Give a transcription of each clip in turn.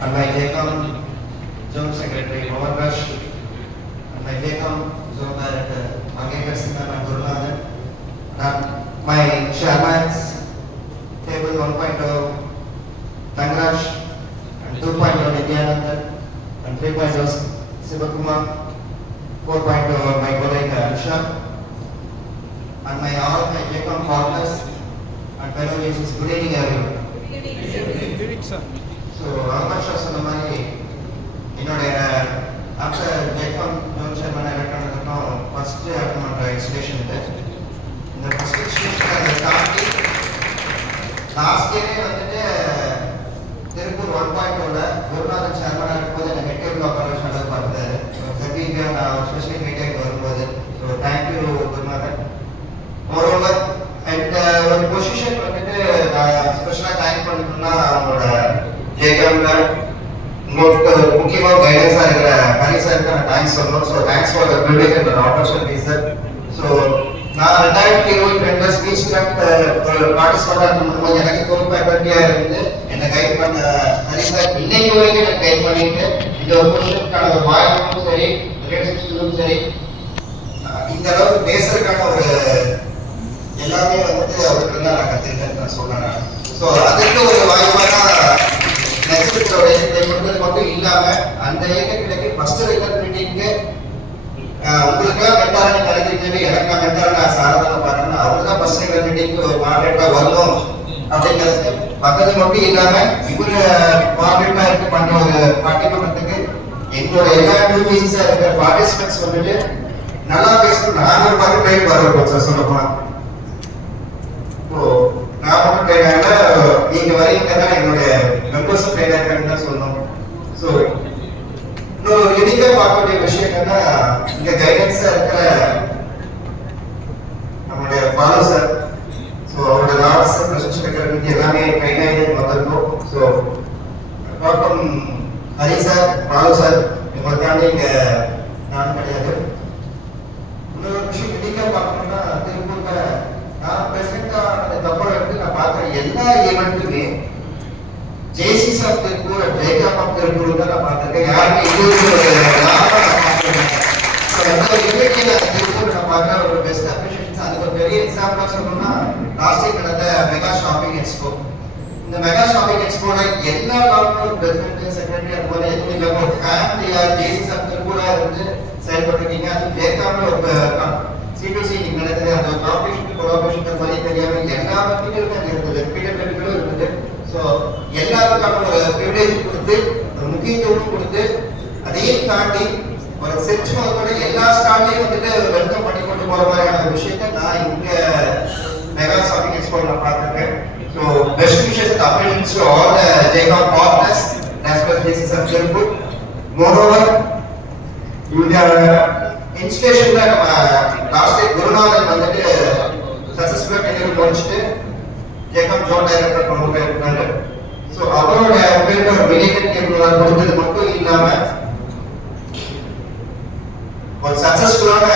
and my JCOM Zone Secretary Mohan Rush, and my JCOM Zone Director Mangekar Sinha and Gurunathan, and my chairmans Table 1.0 Tangraj, and 2.0 Nityanandan, and 3.0 Sivakumar, 4.0 my colleague Ansha, and my all my JCOM partners and fellow users. Good evening everyone. Good evening, sir. So Akash சொன்ன மாதிரி என்னோட after ஜேகாம் zone chairman elect ஆனதுக்கப்புறம் first attend பண்ணுற இன்ஸ்டிலேஷன் இது. இந்த first இன்ஸ்டிலேஷன் அதை தாண்டி last இயரே வந்துட்டு திருப்பூர் 1.0ல குருநாதன் சேர்மனாக இருக்கும்போது எனக்கு ஹெட்ஏபிள் ஆப்பரேஷன் அளவு பார்த்தாரு. செபிக்கு நான் ஸ்பெஷலி மீட்டிங் வரும்போது so thank you Gurunathan. Moreover and ஒரு பொசிஷன் வந்துட்டு நான் ஸ்பெஷலாக தேங்க் பண்ணணும்னா அவங்களோட ஜேகாம்ல உங்களுக்கு முக்கியமாக கைடன்ஸாக இருக்கிற ஹரி சாருக்கு நான் தேங்க்ஸ் சொல்லணும். So thanks for the building and opportunity sir. So நான் 2022 ஸ்பீச் பார்ட்டிசிபேட்டாக இருக்கும்போது எனக்கு கோல் ஃபேக்கல்ட்டியாக இருந்து என்னை கைட் பண்ண ஹரி சார் இன்னைக்கு வரைக்கும் எனக்கு கைட் பண்ணிட்டு இந்த ஒரு பொசிஷனுக்கான ஒரு வாய்ப்பும் சரி ரிலேஷன்ஷிப்பும் சரி இந்த அளவுக்கு பேசுறதுக்கான ஒரு எல்லாமே வந்துட்டு அவருக்கு தான் நான் கற்றுக்கிட்டேன் நான் சொல்றேன். ஸோ அதுக்கு ஒரு வாய்ப்பாக நெக்ஸ்டோட கொடுத்தது மட்டும் இல்லாமல் அந்த இயக்கத்திற்கு ஃபர்ஸ்ட் ரெகுலர் மீட்டிங்கு உங்களுக்கெல்லாம் மென்டாரான கலைஞர்கள் எனக்கு மென்டாரான சாரதான பாருங்க அவங்க தான் ஃபர்ஸ்ட் ரெகுலர் மீட்டிங்கு ஒரு மாடரேட்டாக வரணும் அப்படிங்கிறது பக்கத்து மட்டும் இல்லாமல் இவரு மாடரேட்டாக இருக்கு பண்ணுற ஒரு பட்டிமன்றத்துக்கு எங்களோட எல்லா டூபிசிஸாக இருக்கிற பார்ட்டிசிபென்ட்ஸ் வந்துட்டு நல்லா பேசணும். நாங்கள் ஒரு பக்கம் ட்ரைன் வரோம் சார் சொல்ல போனால். நான் மட்டும் ட்ரெயினாக நீங்க வரீங்க தான் என்னுடைய மெம்பர்ஸும் ட்ரெயினாக இருக்காங்கன்னு தான் சொல்லணும். ஸோ இன்னொரு எளிதாக பார்க்க வேண்டிய விஷயம் என்னன்னா இங்க கைடன்ஸா இருக்கிற நம்மளுடைய பாலு சார். ஸோ அவரோட லார்ட்ஸ் பிரசன்ஸ் இருக்கிறது எல்லாமே ட்ரெயினாக வந்திருக்கோம். So doctor Hari sir Balu sir இவங்களை தாண்டி இங்க நானும் கிடையாது. இன்னொரு விஷயம் எளிதாக பார்க்கணும்னா திருப்பூர்ல நான் பிரசிடண்டா தப்பா எடுத்து நான் பார்க்குற எல்லா ஈவெண்ட்டுமே Jaycees of Tiruppur Jaycom of Tiruppur தான் நான் பார்த்துருக்கேன். யாருமே இது ஒரு லாபம் நான் பார்த்துருக்கேன். ஸோ எந்த ஒரு ஈவெண்ட்லையும் நான் திருப்பூர் நான் பார்க்குற ஒரு பெஸ்ட் அப்ரிஷியேஷன்ஸ். அதுக்கு ஒரு பெரிய எக்ஸாம்பிளாக சொல்லணும்னா லாஸ்ட் இயர் நடந்த மெகா ஷாப்பிங் எக்ஸ்போ. இந்த மெகா ஷாப்பிங் எக்ஸ்போல எல்லா காலமும் பிரசிடென்ட் செக்ரட்டரி அது மாதிரி எதுவும் இல்லாமல் ஒரு ஃபேமிலியாக ஜேசிஸ் ஆஃப் திருப்பூராக இருந்து செயல்பட்டுருக்கீங்க. அது ஜெயகாமில் ஒரு C2C நீங்க நடந்தது அந்த காம்படிஷன் கொலாபரேஷன் மாதிரி தெரியாம எல்லா பத்திகளும் அங்கே இருந்தது, பீடபிள்யூகளும் இருந்தது. ஸோ எல்லாருக்கான ஒரு ப்ரிவிலேஜ் கொடுத்து ஒரு முக்கியத்துவம் கொடுத்து அதையும் தாண்டி ஒரு செர்ச் கூட எல்லா ஸ்டால்லையும் வந்துட்டு வெல்கம் பண்ணி கொண்டு போற மாதிரியான விஷயத்தை நான் இங்க மெகா ஷாப்பிங் எக்ஸ்போல நான் பார்த்துருக்கேன். So best wishes appreciations to all the Jaycom partners as well as Jaycees of Tiruppur. Moreover இந்த இன்ஸ்டேஷன்ல நம்ம லாஸ்ட் டே குருநாதன் வந்துட்டு சக்சஸ்ஃபுல்லா டெலிவரி முடிச்சுட்டு ஜேகாம் ஜோன் டைரக்டர் ப்ரமோட் ஆயிருக்காரு. ஸோ அவரோட பேர் ஒரு மினிகன் கேபிள் கொடுத்தது மட்டும் இல்லாம ஒரு சக்சஸ்ஃபுல்லான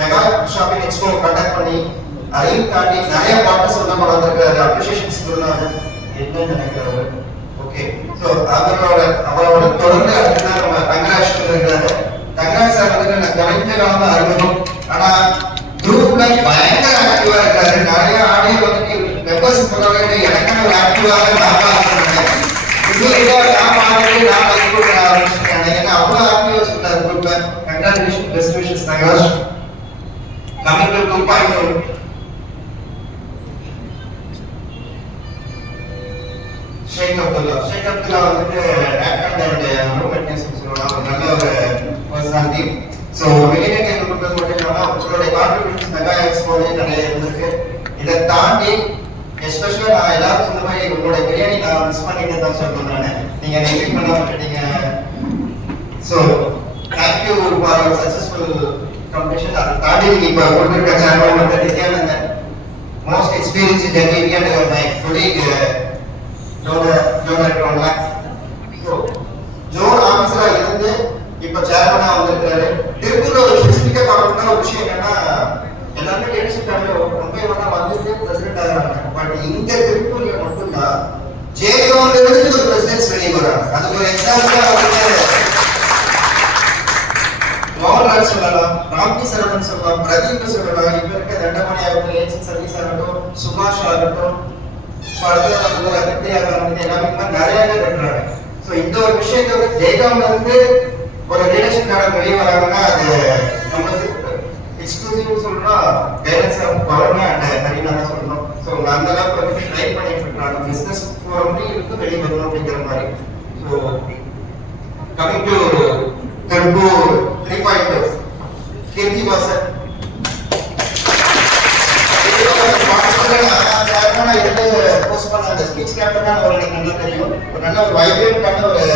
மெகா ஷாப்பிங் எக்ஸ்போ கண்டக்ட் பண்ணி அதையும் தாண்டி நிறைய பார்ட்னர்ஸ் உள்ள வந்திருக்காரு. அப்ரிஷியேஷன்ஸ் குருநாதன் என்ன நினைக்கிறாரு. ஓகே, ஸோ அவரோட தொடர்ந்து அடுத்தது நம்ம தங்கராஜ் இருக்காரு. தங்கராஜ் சார் வந்து நான் குறைஞ்ச காலம் தான் அறிமுகம், ஆனா குரூப்ல பயங்கர ஆக்டிவா இருக்காரு. நிறைய ஆடியோ வந்துட்டு மெம்பர்ஸ் சொல்றாங்க எனக்கான ஒரு ஆக்டிவாக நான் பார்த்துருக்கேன். இன்னும் நான் பார்த்துட்டு நான் லைக் பண்ண ஆரம்பிச்சிட்டேன். ஏன்னா அவ்வளோ ஆக்டிவா சொன்னார் குரூப்ல. Congratulation, best wishes Thangaraj. Coming to 2.0 ஷேக் அப்துல்லா வந்துட்டு ஆக்டருடைய ரூம்மேட்னஸ் சொல்லலாம், ஒரு நல்ல ஒரு பர்சனாலிட்டி. ஸோ வெளியே கொடுத்தது மட்டும் இல்லாமல் உங்களுடைய கான்ட்ரிபியூஷன்ஸ் மெகா எக்ஸ்போலே நிறைய இருந்திருக்கு. இதை தாண்டி எஸ்பெஷலாக நான் எல்லாரும் சொன்ன மாதிரி உங்களுடைய பிரியாணி நான் மிஸ் பண்ணிட்டு தான் சொல்றேன். நான் நீங்கள் அதை எக்ஸ்பிளைன் பண்ண விட்டுட்டீங்க. So thank you for successful competition. அதை தாண்டி நீங்கள் இப்போ கொடுத்துருக்க சேர்மன் வந்து Nithyanandan, most experience journey and my colleague zone ஆபீசரா இருந்து இப்ப சேர்மனா வந்திருக்காரு. திருப்பூர்ல ஒரு ஸ்பெசிபிக்கா பார்க்கணும்னா ஒரு விஷயம் என்னன்னா எல்லாருமே லீடர்ஷிப் டைம்ல ரொம்ப வந்து பிரசிடென்ட் ஆகிறாங்க. பட் பட் இந்த திருப்பூர்ல மட்டும்தான் ஜெயகாந்த் இருந்து ஒரு பிரசிடென்ட்ஸ் வெளியே வராங்க. அதுக்கு ஒரு எக்ஸாம்பிள் வந்து மோகன்லால் சொல்லலாம், ராம்கி சரவணன் சொல்லலாம், பிரதீப் சொல்லலாம், இப்ப இருக்க தண்டமணி ஆகட்டும், ஏஜென்ட் சர்வீஸ் ஆகட்டும், சுபாஷ் ஆகட்டும், எல்லாமே நிறைய பேர் இருக்கிறாங்க. ஸோ இந்த ஒரு விஷயத்தை வந்து ஜெயகாந்த் வந்து ஒரு லீடர்ஷிப் நாட வெளியே வராங்கன்னா அது நம்ம எக்ஸ்க்ளூசிவ் சொல்லணும், கைடன்ஸ் ஆஃப் பவர்னா ஹரினா தான் சொல்லணும். ஸோ அந்த அளவுக்கு வந்து ட்ரை பண்ணிட்டு இருக்காங்க, பிசினஸ் ஃபோரம்லேயும் இருந்து வெளியே வரணும் அப்படிங்கிற மாதிரி. So coming to Tiruppur 3.2 Keerthi Vasan speech கேப்டனா அவருக்கு நல்லா தெரியும். ஒரு நல்ல ஒரு வைப்ரண்டான ஒரு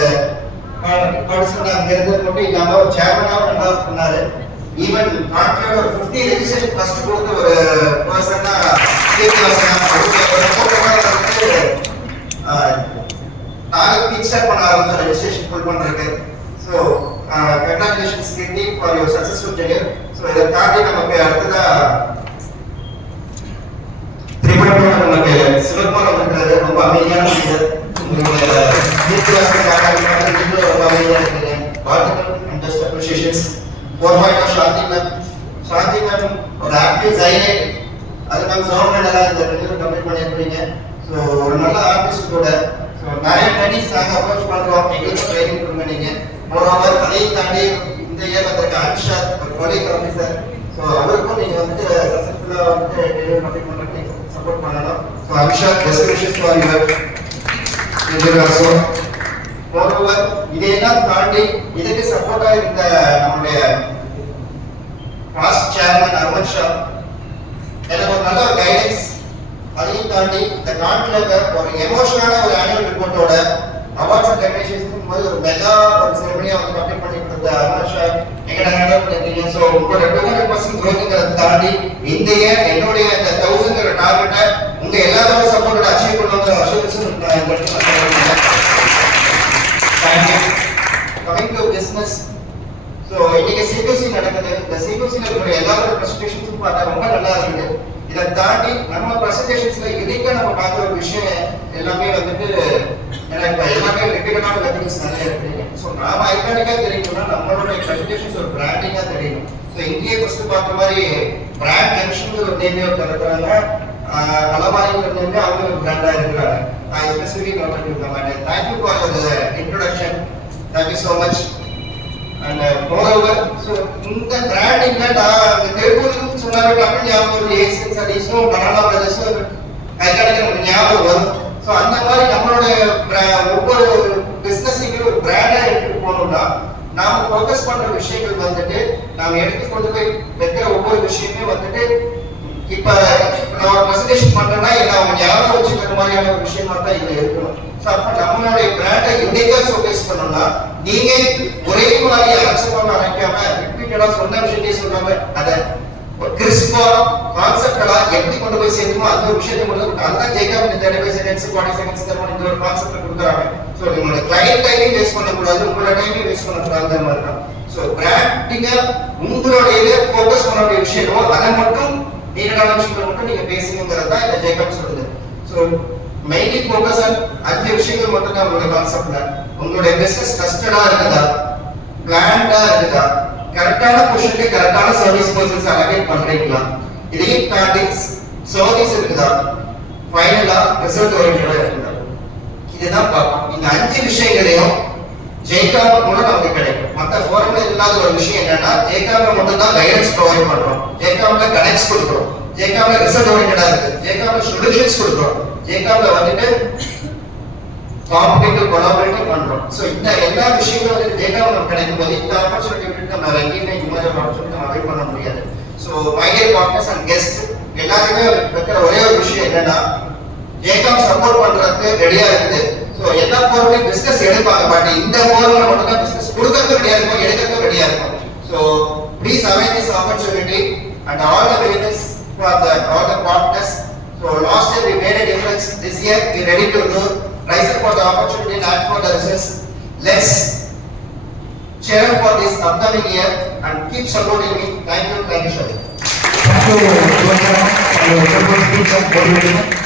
பர்சன் அங்க இருந்தது மட்டும் இல்லாம ஒரு சேர்மனாவும் நல்லா பண்ணாரு. ஈவன் நாட்டில் ஒரு 50 ரெஜிஸ்ட்ரேஷன் ஃபர்ஸ்ட் கொடுத்த ஒரு பர்சன்னா கீர்த்தி வாசன். நாளைக்கு கிக் ஸ்டார்ட் பண்ண ஆரம்பிச்சோம் ரெஜிஸ்ட்ரேஷன் ஃபுல் பண்றதுக்கு. So congratulations Keerthi for your successful journey. So இதை தாண்டி நமக்கு அடுத்ததா நமக்கு சிவகுமார் வந்துருக்காரு. ரொம்ப அமைதியான மனிதர். உங்களுடைய ரொம்ப அமைதியா இருக்கிறீங்க. வாழ்த்துக்கள் and best appreciations. 4.0 Shanthi ma'am. Shanthi ma'am ஒரு ஆக்டிவ் சைலண்ட், அது மேம் கவர்மெண்ட் எல்லாம் இந்த ரெண்டு கம்ப்ளீட் பண்ணியிருக்கீங்க. ஸோ ஒரு நல்ல ஆர்டிஸ்ட் கூட. ஸோ நிறைய ட்ரைனிங்ஸ் நாங்கள் அப்ரோச் பண்ணுறோம், எங்களுக்கு ட்ரைனிங் கொடுங்க நீங்கள். மோரோவர் அதையும் தாண்டி இந்த இயர் வந்திருக்க அன்ஷாத் ஒரு கொலீக் ஆஃபீஸர். ஸோ அவருக்கும் நீங்கள் வந்து சக்ஸஸ்ஃபுல்லாக வந்து டெலிவரி கம்ப்ளீட் பண்ணுறதுக்கு சப்போர்ட் பண்ணணும். So Anshad best wishes for your future also. Moreover இதையெல்லாம் தாண்டி இதுக்கு சப்போர்ட்டாக இருந்த நம்முடைய பாஸ்ட் சேர்மன் அர்மன் ஷா எனக்கு ஒரு நல்ல ஒரு கைடன்ஸ். அதையும் தாண்டி இந்த கான்க்ளேவ் ஒரு எமோஷனான ஒரு ஆனுவல் ரிப்போர்ட்டோட அவார்ட்ஸ் அண்ட் ரெகக்னிஷன்ஸ் போது ஒரு மெகா ஒரு செரமனியா வந்து கம்ப்ளீட் பண்ணி கொடுத்த அர்மன் ஷா எங்கட ஹேண்டில் பண்ணிருக்கீங்க. ஸோ உங்களோட 200% க்ரோத்துங்கிறத தாண்டி இந்த இயர் என்னுடைய இந்த 1000ங்கிற டார்கெட்டை உங்க எல்லாரோட சப்போர்ட்டோட அச்சீவ் பண்ணுவாங்க. Assurance thank you. Coming to business. So இன்னைக்கு சிபிஎஸ்சி நடக்குது. இந்த சிபிஎஸ்சியில் இருக்கிற எல்லாரோட ப்ரெசன்டேஷன்ஸும் பார்த்தா ரொம்ப நல்லா இருக்குது. இதை தாண்டி நம்ம ப்ரெசன்டேஷன்ஸ்ல யூனிக்கா நம்ம பார்க்குற ஒரு விஷயம் எல்லாமே வந்துட்டு ஏன்னா இப்போ எல்லாமே ரிப்பீட்டடான மெத்தடிக்ஸ் நிறைய இருக்கு. ஸோ நாம ஐகானிக்கா தெரியணும்னா நம்மளுடைய ப்ரெசன்டேஷன்ஸ் ஒரு பிராண்டிங்கா தெரியணும். ஸோ இங்கேயே ஃபர்ஸ்ட் பார்த்த மாதிரி பிராண்ட் ஜங்ஷன் ஒரு நேமே திறக்கிறாங்க. அலமாரிங்கிற நேமே அவங்க ஒரு பிராண்டா இருக்கிறாங்க. நான் ஸ்பெசிஃபிக் நோட் பண்ணிருக்கேன். Thank you for your introduction. Thank you so much. And moreover so இந்த பிராண்டிங்ல நான் திருப்பூர்னு சொன்னாலே டக்குனு ஞாபகம் வருது. ஏசியன் ஸ்டடீஸும் பனானா பிரதர்ஸும் ஐகானிக்கா நமக்கு ஞாபகம் வரும். ஸோ அந்த மாதிரி நம்மளோட ஒவ்வொரு பிஸ்னஸையும் ஒரு பிராண்டா எடுத்துட்டு போகணும்னா நாம ஃபோக்கஸ் பண்ற விஷயங்கள் வந்துட்டு நாம எடுத்து கொண்டு போய் வைக்கிற ஒவ்வொரு விஷயமே வந்துட்டு இப்ப நான் ஒரு பிரசன்டேஷன் பண்றேன்னா இல்லை அவங்க ஞாபகம் வச்சுக்கிற மாதிரியான ஒரு விஷயமா தான் இதுல இருக்கணும். ஸோ அப்ப நம்மளுடைய பிராண்டை யூனிக்கா ஷோகேஸ் பண்ணணும்னா நீங்க ஒரே மாதிரி அலட்சமாக அழைக்காம ரிப்பீட்டடா சொன்ன விஷயத்தையே சொல்லாம அதை கிறிஸ்பா கான்செப்டா எப்படி கொண்டு போய் சேர்க்கணுமோ அந்த ஒரு விஷயத்தை கொண்டு வந்து அதுதான் ஜெய்காப் இந்த 35 செகண்ட்ஸ் 40 செகண்ட்ஸ் இந்த ஒரு கான்செப்ட் கொடுக்குறாங்க. ஸோ உங்களோட கிளைண்ட் டைமையும் வேஸ்ட் பண்ணக்கூடாது, உங்களோட டைமையும் வேஸ்ட் பண்ணக்கூடாது மாதிரி தான். ஸோ பிராண்டிங்க உங்களுடைய ஃபோக்கஸ் பண்ண வேண்டிய விஷயமோ அதை மட்டும் நீங்களான விஷயங்களை மட்டும் நீங்க பேசுங்கிறது தான் இந்த ஜெய்காப் சொல்லுது. ஸோ மெயின்லி ஃபோக்கஸ் ஆன் 5 விஷயங்கள் மட்டும் தான் உங்களோட கான்செப்ட்ல. உங்களுடைய பிசினஸ் ட்ரஸ்டடா இருக்குதா, பிளான்டா இருக்குதா, கரெக்டான பொசிஷனுக்கு கரெக்டான சர்வீஸ் பர்சன்ஸ் அலோகேட் பண்றீங்களா, இதையும் தாண்டி சர்வீஸ் இருக்குதா, ஃபைனலா ரிசல்ட் ஓரியன்டடா இருக்குதா, இதுதான் பார்ப்போம். இந்த 5 விஷயங்களையும் ஜெய்காப் மூலம் நமக்கு கிடைக்கும். மற்ற ஃபோரம்ல இல்லாத ஒரு விஷயம் என்னன்னா ஜெய்காப்ல மட்டும் தான் கைடன்ஸ் ப்ரொவைட் பண்றோம், ஜெய்காப்ல கனெக்ட்ஸ் கொடுக்குறோம், ஜெய்காப்ல ரிசல்ட் ஓரியன்டடா இருக்கு, ஜெய்காப்ல சொல்யூஷன்ஸ் கொடுக்குறோம், ஜெய்காப்ல வந்துட்டு காம்படிட்டிவ் கொலாபரேட்டிவ் பண்றோம். சோ இந்த எல்லா விஷயங்களும் வந்து ஜெய்காப்ல நமக்கு கிடைக்கும் போது இந்த ஆப்பர்ச்சுனிட்டி விட்டு நம்ம எங்கேயுமே இந்த மாதிரி ஆப்பர்ச்சுனிட்டி நம்ம அவைல் பண்ண முடியாது. So my dear partners and guest எல்லாருமே வைக்கிற ஒரே ஒரு விஷயம் என்னன்னா ஜெய்காப் சப்போர்ட் பண்றதுக்கு ரெடியா இருக்குது. சோ எல்லா ஃபோரம்லயும் பிசினஸ் எடுப்பாங்க, பட் இந்த ஃபோரம்ல மட்டும் தான் பிசினஸ் கொடுக்கறதுக்கு ரெடியா இருக்கும், எடுக்கிறதுக்கு ரெடியா இருக்கும். So please avail this opportunity and all the very best for all the partners. So last year we made a difference. This year we ready to do rise up for the opportunity and act for the results. Let's cheer up for this upcoming year and keep supporting me. Thank you, Shadi. Thank you,